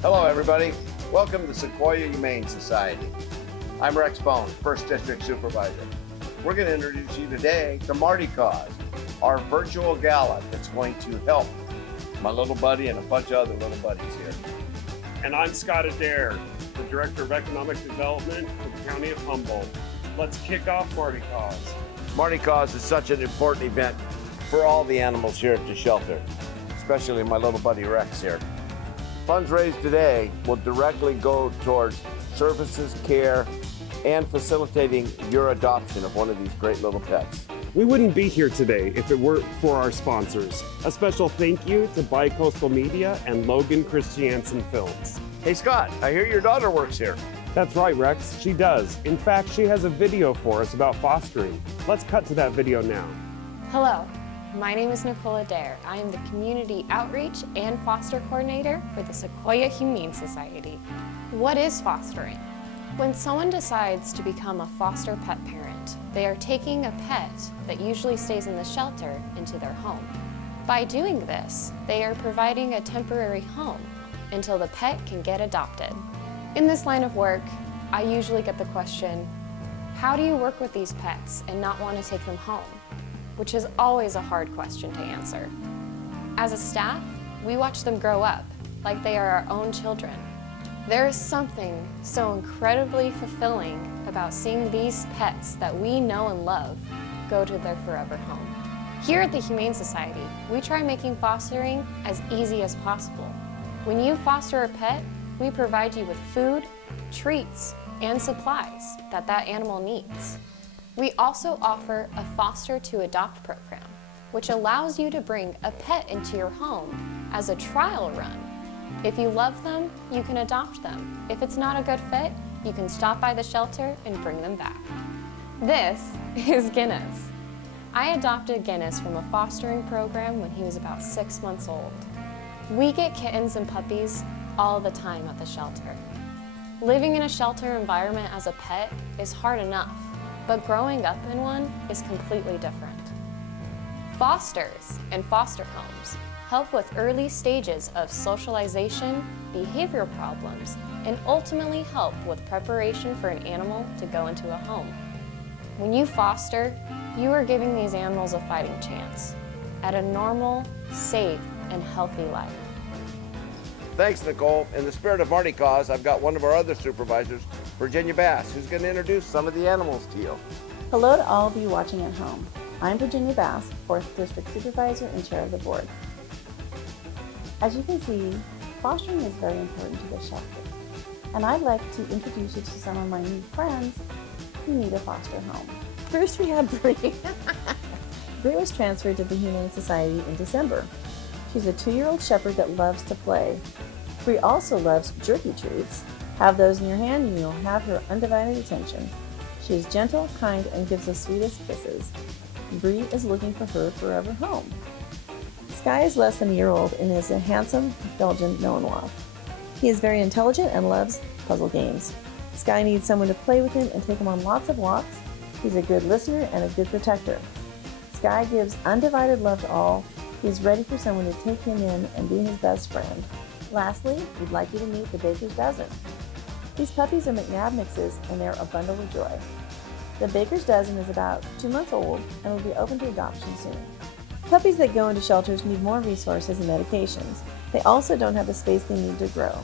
Hello, everybody. Welcome to Sequoia Humane Society. I'm Rex Bone, 1st District Supervisor. We're going to introduce you today to Mardi Cause, our virtual gala that's going to help my little buddy and a bunch of other little buddies here. And I'm Scott Adair, the Director of Economic Development for the County of Humboldt. Let's kick off Mardi Cause. Mardi Cause is such an important event for all the animals here at the shelter, especially my little buddy Rex here. Funds raised today will directly go towards services, care, and facilitating your adoption of one of these great little pets. We wouldn't be here today if it weren't for our sponsors. A special thank you to Bicoastal Media and Logan Christiansen Films. Hey Scott, I hear your daughter works here. That's right, Rex, she does. In fact, she has a video for us about fostering. Let's cut to that video now. Hello, my name is Nicole Adair. I am the Community Outreach and Foster Coordinator for the Sequoia Humane Society. What is fostering? When someone decides to become a foster pet parent, they are taking a pet that usually stays in the shelter into their home. By doing this, they are providing a temporary home until the pet can get adopted. In this line of work, I usually get the question, how do you work with these pets and not want to take them home? Which is always a hard question to answer. As a staff, we watch them grow up like they are our own children. There is something so incredibly fulfilling about seeing these pets that we know and love go to their forever home. Here at the Humane Society, we try making fostering as easy as possible. When you foster a pet, we provide you with food, treats, and supplies that animal needs. We also offer a foster to adopt program, which allows you to bring a pet into your home as a trial run. If you love them, you can adopt them. If it's not a good fit, you can stop by the shelter and bring them back. This is Guinness. I adopted Guinness from a fostering program when he was about 6 months old. We get kittens and puppies all the time at the shelter. Living in a shelter environment as a pet is hard enough, but growing up in one is completely different. Fosters and foster homes help with early stages of socialization, behavioral problems, and ultimately help with preparation for an animal to go into a home. When you foster, you are giving these animals a fighting chance at a normal, safe, and healthy life. Thanks, Nicole. In the spirit of Mardi Cause, I've got one of our other supervisors, Virginia Bass, who's going to introduce some of the animals to you. Hello to all of you watching at home. I'm Virginia Bass, 4th District Supervisor and Chair of the Board. As you can see, fostering is very important to the shelter, and I'd like to introduce you to some of my new friends who need a foster home. First, we have Bree. Bree was transferred to the Humane Society in December. She's a 2-year-old shepherd that loves to play. Bree also loves jerky treats. Have those in your hand and you'll have her undivided attention. She is gentle, kind, and gives the sweetest kisses. Bree is looking for her forever home. Sky is less than a year old and is a handsome Belgian Malinois. He is very intelligent and loves puzzle games. Sky needs someone to play with him and take him on lots of walks. He's a good listener and a good protector. Sky gives undivided love to all. He's ready for someone to take him in and be his best friend. Lastly, we'd like you to meet the Baker's Dozen. These puppies are McNabb mixes and they're a bundle of joy. The Baker's Dozen is about 2 months old and will be open to adoption soon. Puppies that go into shelters need more resources and medications. They also don't have the space they need to grow.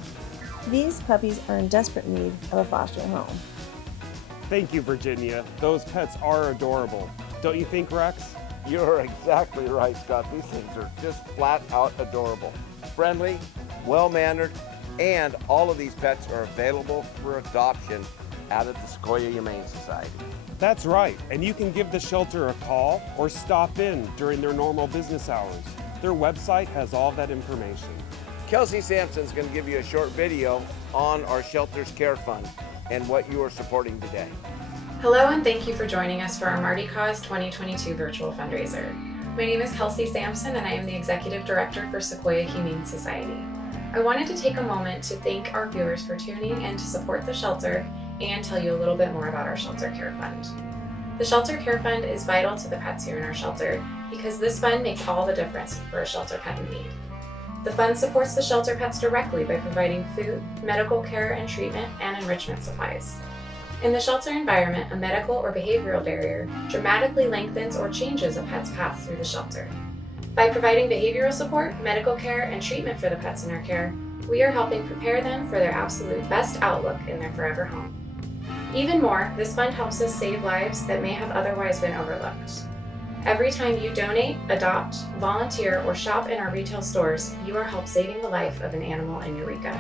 These puppies are in desperate need of a foster home. Thank you, Virginia. Those pets are adorable. Don't you think, Rex? You're exactly right, Scott. These things are just flat out adorable. Friendly, well-mannered, and all of these pets are available for adoption out of the Sequoia Humane Society. That's right, and you can give the shelter a call or stop in during their normal business hours. Their website has all that information. Kelsey Sampson's going to give you a short video on our Shelters Care Fund and what you are supporting today. Hello and thank you for joining us for our Mardi Cause 2022 virtual fundraiser. My name is Kelsey Sampson and I am the Executive Director for Sequoia Humane Society. I wanted to take a moment to thank our viewers for tuning in to support the shelter and tell you a little bit more about our Shelter Care Fund. The Shelter Care Fund is vital to the pets here in our shelter because this fund makes all the difference for a shelter pet in need. The fund supports the shelter pets directly by providing food, medical care and treatment, and enrichment supplies. In the shelter environment, a medical or behavioral barrier dramatically lengthens or changes a pet's path through the shelter. By providing behavioral support, medical care, and treatment for the pets in our care, we are helping prepare them for their absolute best outlook in their forever home. Even more, this fund helps us save lives that may have otherwise been overlooked. Every time you donate, adopt, volunteer, or shop in our retail stores, you are helping saving the life of an animal in Eureka.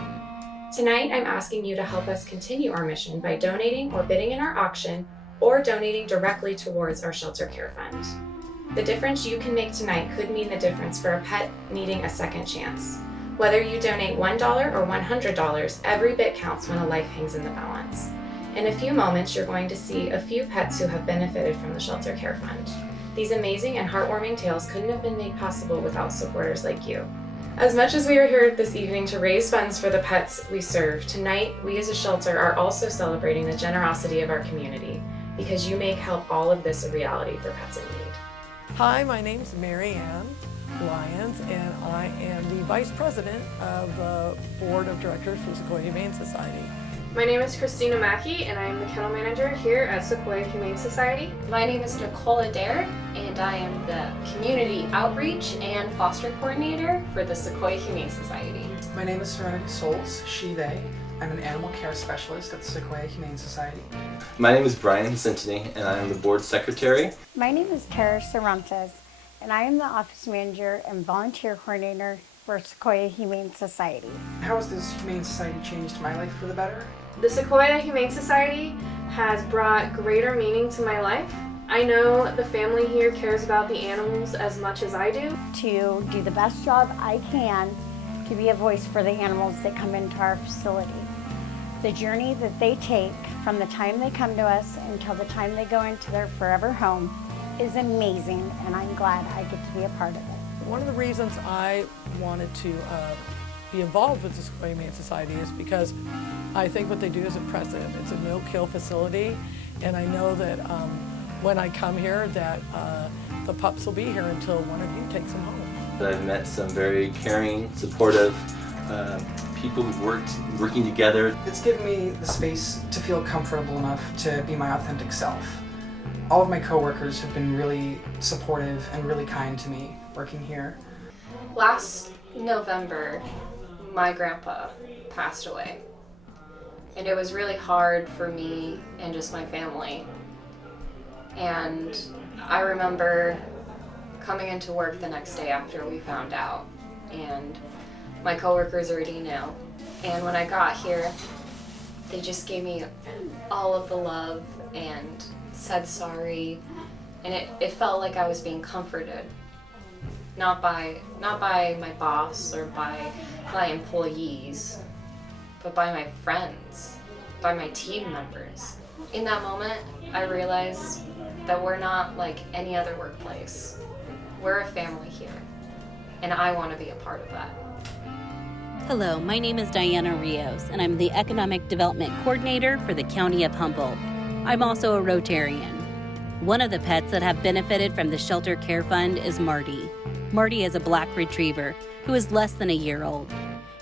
Tonight, I'm asking you to help us continue our mission by donating or bidding in our auction or donating directly towards our Shelter Care Fund. The difference you can make tonight could mean the difference for a pet needing a second chance. Whether you donate $1 or $100, every bit counts when a life hangs in the balance. In a few moments, you're going to see a few pets who have benefited from the Shelter Care Fund. These amazing and heartwarming tales couldn't have been made possible without supporters like you. As much as we are here this evening to raise funds for the pets we serve, tonight we as a shelter are also celebrating the generosity of our community because you make help all of this a reality for pets in need. Hi, my name's Mary Ann Lyons, and I am the Vice President of the Board of Directors for Sequoia Humane Society. My name is Christina Mackey, and I am the kennel manager here at Sequoia Humane Society. My name is Nicole Adair, and I am the Community Outreach and Foster Coordinator for the Sequoia Humane Society. My name is Serenity Souls, she, they. I'm an animal care specialist at the Sequoia Humane Society. My name is Brian Centeny, and I am the board secretary. My name is Tara Cervantes, and I am the office manager and volunteer coordinator for Sequoia Humane Society. How has this Humane Society changed my life for the better? The Sequoia Humane Society has brought greater meaning to my life. I know the family here cares about the animals as much as I do. To do the best job I can to be a voice for the animals that come into our facility. The journey that they take from the time they come to us until the time they go into their forever home is amazing, and I'm glad I get to be a part of it. One of the reasons I wanted to be involved with the Sequoia Humane Society is because I think what they do is impressive. It's a no-kill facility, and I know that when I come here that the pups will be here until one of you takes them home. I've met some very caring, supportive people who've working together. It's given me the space to feel comfortable enough to be my authentic self. All of my coworkers have been really supportive and really kind to me working here. Last November, my grandpa passed away, and it was really hard for me and just my family. And I remember coming into work the next day after we found out, and my coworkers already knew. And when I got here, they just gave me all of the love and said sorry, and it felt like I was being comforted. Not by my boss or by my employees, but by my friends, by my team members. In that moment, I realized that we're not like any other workplace. We're a family here, and I want to be a part of that. Hello, my name is Diana Rios, and I'm the Economic Development Coordinator for the County of Humboldt. I'm also a Rotarian. One of the pets that have benefited from the Shelter Care Fund is Marty. Marty is a black retriever who is less than a year old.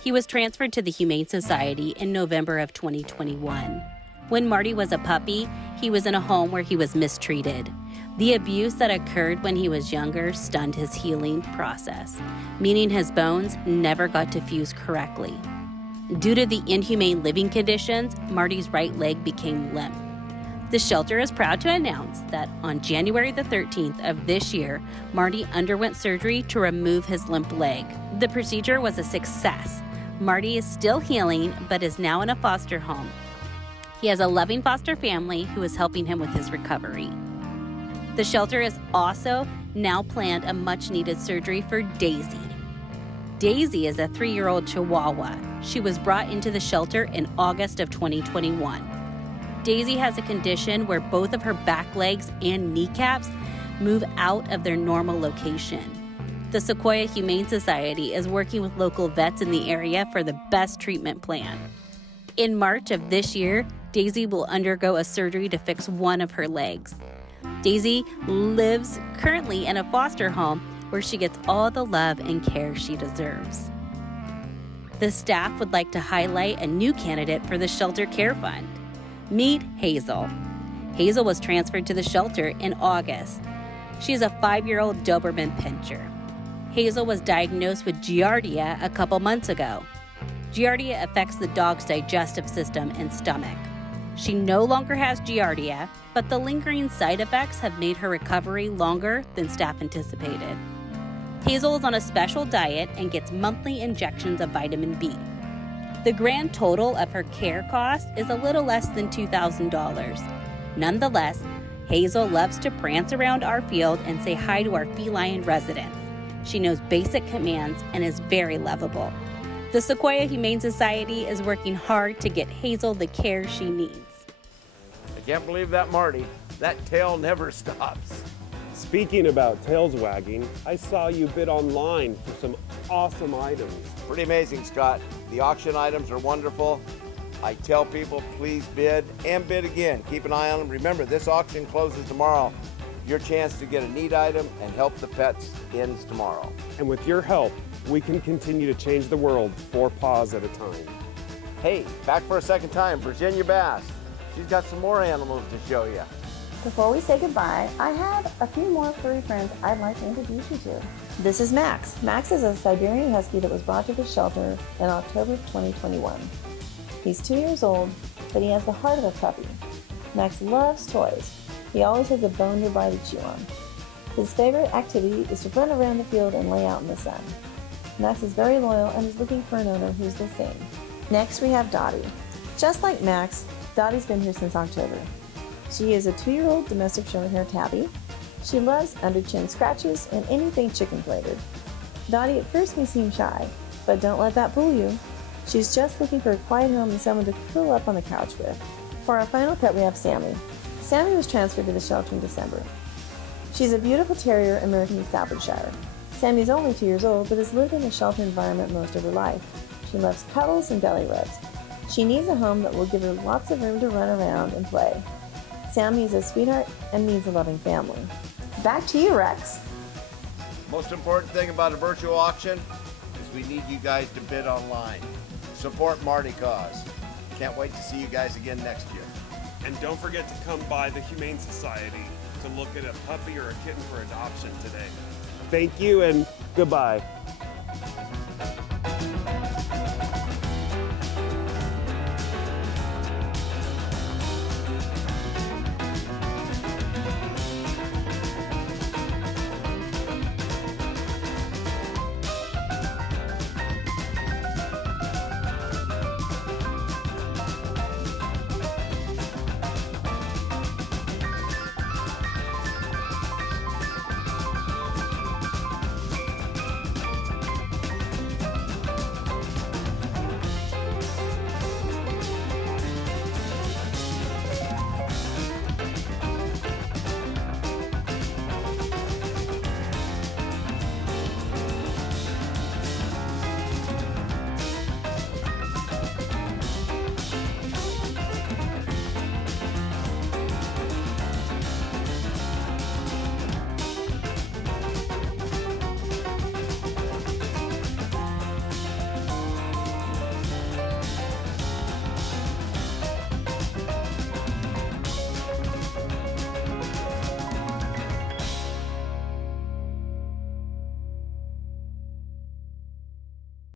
He was transferred to the Humane Society in November of 2021. When Marty was a puppy, he was in a home where he was mistreated. The abuse that occurred when he was younger stunned his healing process, meaning his bones never got to fuse correctly. Due to the inhumane living conditions, Marty's right leg became limp. The shelter is proud to announce that on January the 13th of this year, Marty underwent surgery to remove his limp leg. The procedure was a success. Marty is still healing, but is now in a foster home. He has a loving foster family who is helping him with his recovery. The shelter has also now planned a much-needed surgery for Daisy. Daisy is a 3-year-old Chihuahua. She was brought into the shelter in August of 2021. Daisy has a condition where both of her back legs and kneecaps move out of their normal location. The Sequoia Humane Society is working with local vets in the area for the best treatment plan. In March of this year, Daisy will undergo a surgery to fix one of her legs. Daisy lives currently in a foster home where she gets all the love and care she deserves. The staff would like to highlight a new candidate for the Shelter Care Fund. Meet Hazel. Hazel was transferred to the shelter in August. She is a 5-year-old Doberman Pinscher. Hazel was diagnosed with Giardia a couple months ago. Giardia affects the dog's digestive system and stomach. She no longer has Giardia, but the lingering side effects have made her recovery longer than staff anticipated. Hazel is on a special diet and gets monthly injections of vitamin B. The grand total of her care cost is a little less than $2,000. Nonetheless, Hazel loves to prance around our field and say hi to our feline residents. She knows basic commands and is very lovable. The Sequoia Humane Society is working hard to get Hazel the care she needs. I can't believe that, Marty. That tail never stops. Speaking about tails wagging, I saw you bid online for some awesome items. Pretty amazing, Scott. The auction items are wonderful. I tell people, please bid and bid again. Keep an eye on them. Remember, this auction closes tomorrow. Your chance to get a neat item and help the pets ends tomorrow. And with your help, we can continue to change the world 4 paws at a time. Hey, back for a second time, Virginia Bass. She's got some more animals to show you. Before we say goodbye, I have a few more furry friends I'd like to introduce you to. This is Max. Max is a Siberian Husky that was brought to the shelter in October of 2021. He's 2 years old, but he has the heart of a puppy. Max loves toys. He always has a bone nearby to chew on. His favorite activity is to run around the field and lay out in the sun. Max is very loyal and is looking for an owner who's the same. Next we have Dottie. Just like Max, Dottie's been here since October. She is a 2-year-old domestic short-hair tabby. She loves under-chin scratches and anything chicken flavored. Dottie at first may seem shy, but don't let that fool you. She's just looking for a quiet home and someone to curl up on the couch with. For our final pet, we have Sammy. Sammy was transferred to the shelter in December. She's a beautiful terrier American Staffordshire. Sammy's only 2 years old, but has lived in a shelter environment most of her life. She loves cuddles and belly rubs. She needs a home that will give her lots of room to run around and play. Sammy is a sweetheart and needs a loving family. Back to you, Rex. Most important thing about a virtual auction is we need you guys to bid online. Support Mardi Cause. Can't wait to see you guys again next year. And don't forget to come by the Humane Society to look at a puppy or a kitten for adoption today. Thank you and goodbye.